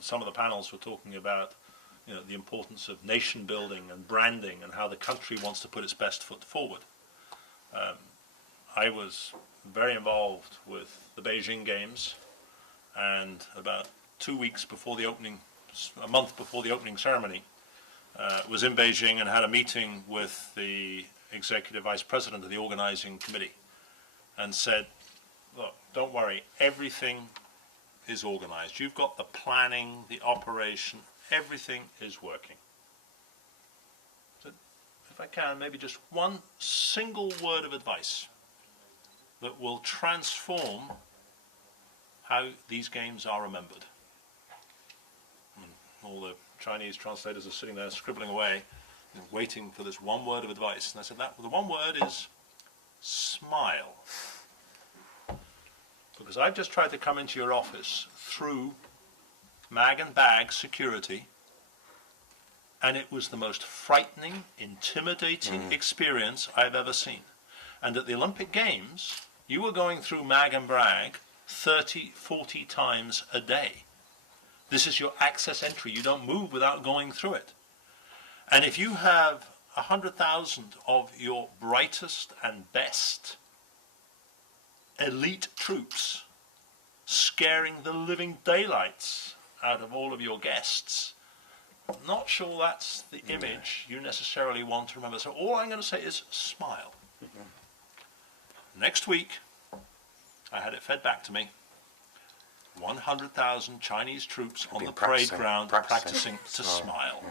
some of the panels were talking about, you know, the importance of nation building and branding and how the country wants to put its best foot forward. I was very involved with the Beijing Games, and about 2 weeks before the opening, a month before the opening ceremony, was in Beijing and had a meeting with the executive vice president of the organizing committee and said, look, don't worry, everything is organized. You've got the planning, the operation, everything is working. So if I can, maybe just one single word of advice that will transform how these games are remembered. And all the Chinese translators are sitting there scribbling away, you know, waiting for this one word of advice. And I said, the one word is smile. Because I've just tried to come into your office through mag and bag security, and it was the most frightening, intimidating experience I've ever seen. And at the Olympic Games, you were going through mag and bag 30, 40 times a day. This is your access entry. You don't move without going through it. And if you have 100,000 of your brightest and best elite troops scaring the living daylights out of all of your guests, I'm not sure that's the image you necessarily want to remember. So all I'm going to say is smile. Next week, I had it fed back to me, 100,000 Chinese troops on the parade ground practicing to smile.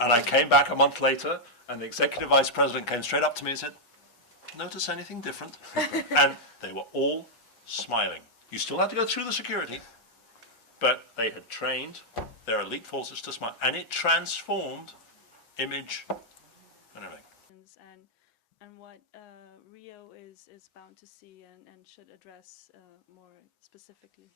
And I came back a month later, and the executive vice president came straight up to me and said, notice anything different? And they were all smiling. You still had to go through the security, but they had trained their elite forces to smile, and it transformed image and everything. And what Rio is bound to see and should address more specifically.